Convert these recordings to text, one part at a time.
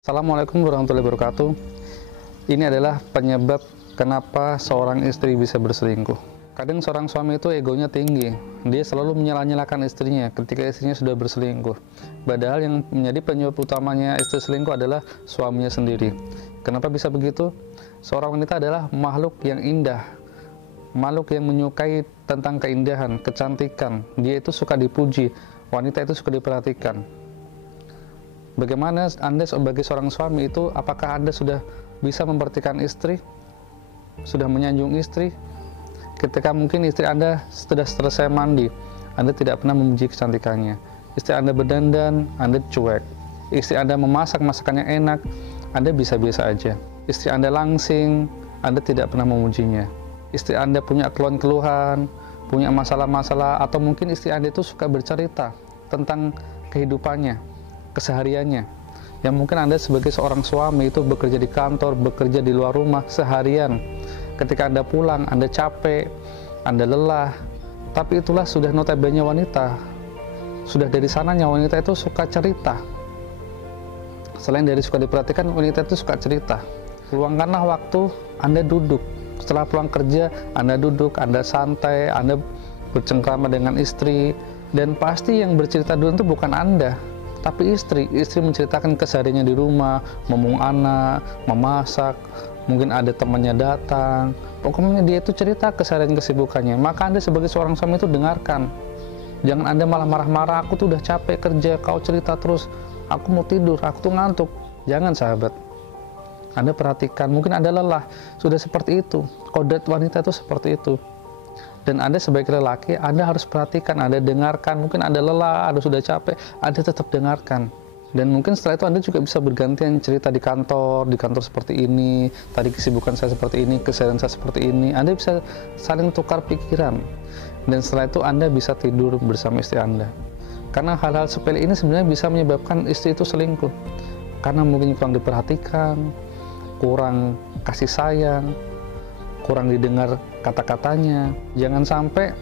Assalamualaikum warahmatullahi wabarakatuh. Ini adalah penyebab kenapa seorang istri bisa berselingkuh. Kadang seorang suami itu egonya tinggi. Dia selalu menyala-nyalakan istrinya ketika istrinya sudah berselingkuh. Padahal yang menjadi penyebab utamanya istri selingkuh adalah suaminya sendiri. Kenapa bisa begitu? Seorang wanita adalah makhluk yang indah, makhluk yang menyukai tentang keindahan, kecantikan. Dia itu suka dipuji, wanita itu suka diperhatikan. Bagaimana Anda sebagai seorang suami itu, apakah Anda sudah bisa memperhatikan istri? Sudah menyanjung istri? Ketika mungkin istri Anda sudah selesai mandi, Anda tidak pernah memuji kecantikannya. Istri Anda berdandan, Anda cuek. Istri Anda memasak masakannya enak, Anda bisa-biasa aja. Istri Anda langsing, Anda tidak pernah memujinya. Istri Anda punya keluhan, punya masalah-masalah, atau mungkin istri Anda itu suka bercerita tentang kehidupannya, kesehariannya, yang mungkin Anda sebagai seorang suami itu bekerja di kantor, bekerja di luar rumah seharian. Ketika Anda pulang, Anda capek, Anda lelah, tapi itulah sudah notabene wanita. Sudah dari sananya wanita itu suka cerita. Selain dari suka diperhatikan, wanita itu suka cerita. Luangkanlah waktu Anda duduk. Setelah pulang kerja, Anda duduk, Anda santai, Anda bercengkrama dengan istri, dan pasti yang bercerita dulu itu bukan Anda, tapi istri menceritakan kesehariannya di rumah, memung anak, memasak, mungkin ada temannya datang. Pokoknya dia itu cerita keseharian kesibukannya. Maka Anda sebagai seorang suami itu dengarkan. Jangan Anda malah marah-marah, aku tuh udah capek kerja, kau cerita terus, aku mau tidur, aku tuh ngantuk. Jangan, sahabat. Anda perhatikan, mungkin Anda lelah, sudah seperti itu. Kodrat wanita itu seperti itu. Dan Anda sebagai lelaki, Anda harus perhatikan, Anda dengarkan. Mungkin Anda lelah, Anda sudah capek, Anda tetap dengarkan. Dan mungkin setelah itu Anda juga bisa bergantian cerita di kantor seperti ini, tadi kesibukan saya seperti ini, keseharian saya seperti ini. Anda bisa saling tukar pikiran. Dan setelah itu Anda bisa tidur bersama istri Anda. Karena hal-hal sepele ini sebenarnya bisa menyebabkan istri itu selingkuh. Karena mungkin kurang diperhatikan, kurang kasih sayang, kurang didengar kata-katanya. Jangan sampai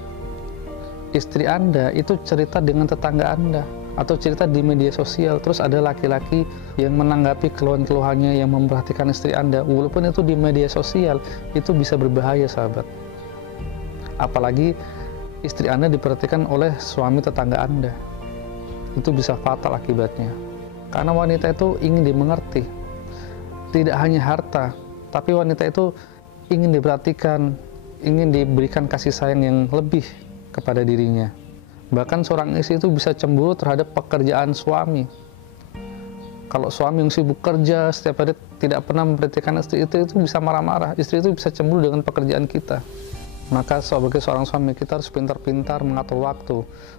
istri Anda itu cerita dengan tetangga Anda atau cerita di media sosial, terus ada laki-laki yang menanggapi keluhan-keluhannya, yang memperhatikan istri Anda, walaupun itu di media sosial. Itu bisa berbahaya, sahabat. Apalagi istri Anda diperhatikan oleh suami tetangga Anda, itu bisa fatal akibatnya. Karena wanita itu ingin dimengerti, tidak hanya harta, tapi wanita itu ingin diperhatikan, ingin diberikan kasih sayang yang lebih kepada dirinya. Bahkan seorang istri itu bisa cemburu terhadap pekerjaan suami. Kalau suami yang sibuk kerja setiap hari tidak pernah memperhatikan istri, itu bisa marah-marah. Istri itu bisa cemburu dengan pekerjaan kita. Maka sebagai seorang suami, kita harus pintar-pintar mengatur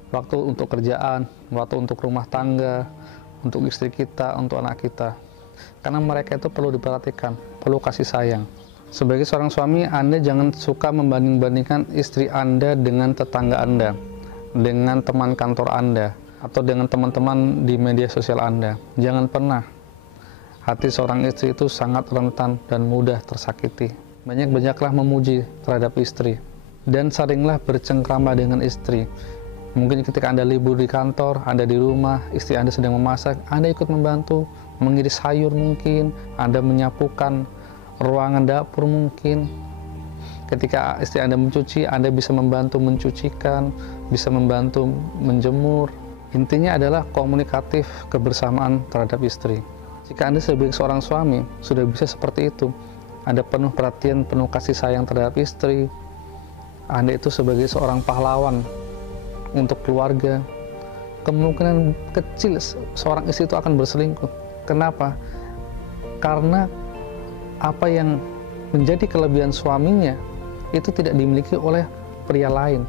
waktu untuk kerjaan, waktu untuk rumah tangga, untuk istri kita, untuk anak kita. Karena mereka itu perlu diperhatikan, perlu kasih sayang. Sebagai seorang suami, Anda jangan suka membanding-bandingkan istri Anda dengan tetangga Anda, dengan teman kantor Anda, atau dengan teman-teman di media sosial Anda. Jangan pernah. Hati seorang istri itu sangat rentan dan mudah tersakiti. Banyak-banyaklah memuji terhadap istri, dan seringlah bercengkrama dengan istri. Mungkin ketika Anda libur di kantor, Anda di rumah, istri Anda sedang memasak, Anda ikut membantu, mengiris sayur mungkin, Anda menyapukan ruangan dapur mungkin. Ketika istri Anda mencuci, Anda bisa membantu mencucikan, bisa membantu menjemur. Intinya adalah komunikatif kebersamaan terhadap istri. Jika Anda sebagai seorang suami sudah bisa seperti itu, Anda penuh perhatian, penuh kasih sayang terhadap istri, Anda itu sebagai seorang pahlawan untuk keluarga, kemungkinan kecil seorang istri itu akan berselingkuh. Kenapa? Karena apa yang menjadi kelebihan suaminya itu tidak dimiliki oleh pria lain.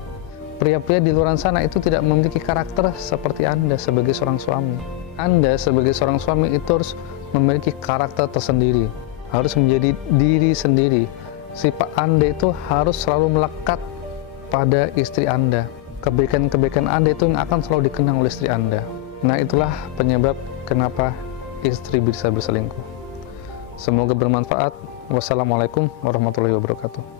Pria-pria di luar sana itu tidak memiliki karakter seperti Anda sebagai seorang suami. Anda sebagai seorang suami itu harus memiliki karakter tersendiri, harus menjadi diri sendiri. Sifat Anda itu harus selalu melekat pada istri Anda. Kebaikan-kebaikan Anda itu yang akan selalu dikenang oleh istri Anda. Nah, itulah penyebab kenapa istri bisa berselingkuh. Semoga bermanfaat. Wassalamualaikum warahmatullahi wabarakatuh.